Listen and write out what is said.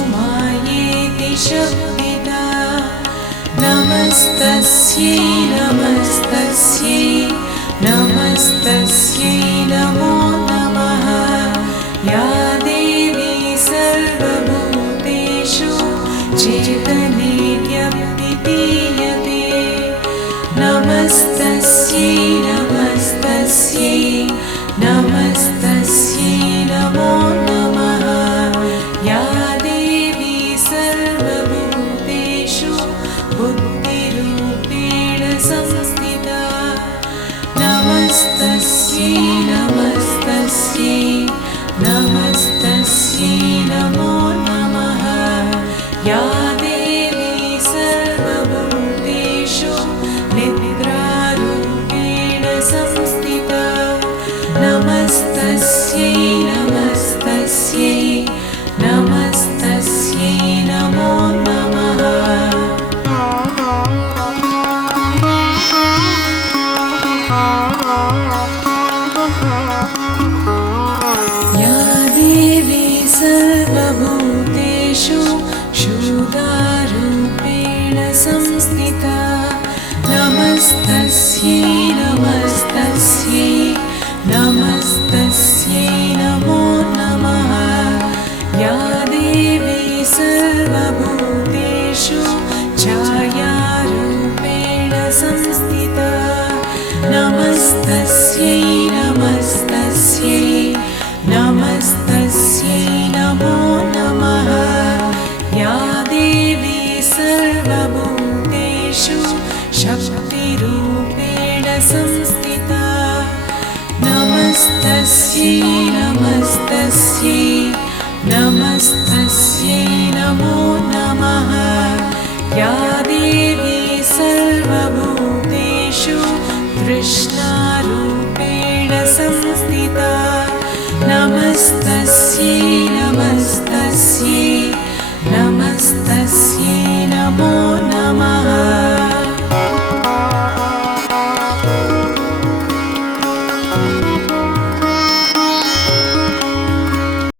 विष्णुमायेति शब्दिता नमस्तस्यै नमस्तस्यै नमस्तस्यै नमो नमः या देवी सर्वभूतेषु चेतनेत्यभिधीयते नमस्तस्यै नमस्तस्यै नमस्तस्यै नमो नमः या देवी सर्वभूतेषु बुद्धिरूपेण संस्थिता नमस्तस्यै नमस्तस्यै नमस्तस्यै नमो नमः या देवी सर्वभूतेषु निद्रारूपेण संस्थिता नमस्तस्यै नमस्तस्यै नमस्तस्यै नमो नमः या देवी सर्वभूतेषु शूदारूपेण संस्थिता नमस्तस्यै नमस्तस्यै नमस्तस्यै नमो नमः या देवी सर्वभूतेषु छायारूपेण संस्थिता नमस्तस्यै नमस्तस्यै नमस्तस्यै नमो नमः या देवी सर्वभूतेषु शक्तिरूपेण संस्थिता नमस्तस्यै नमस्तस्यै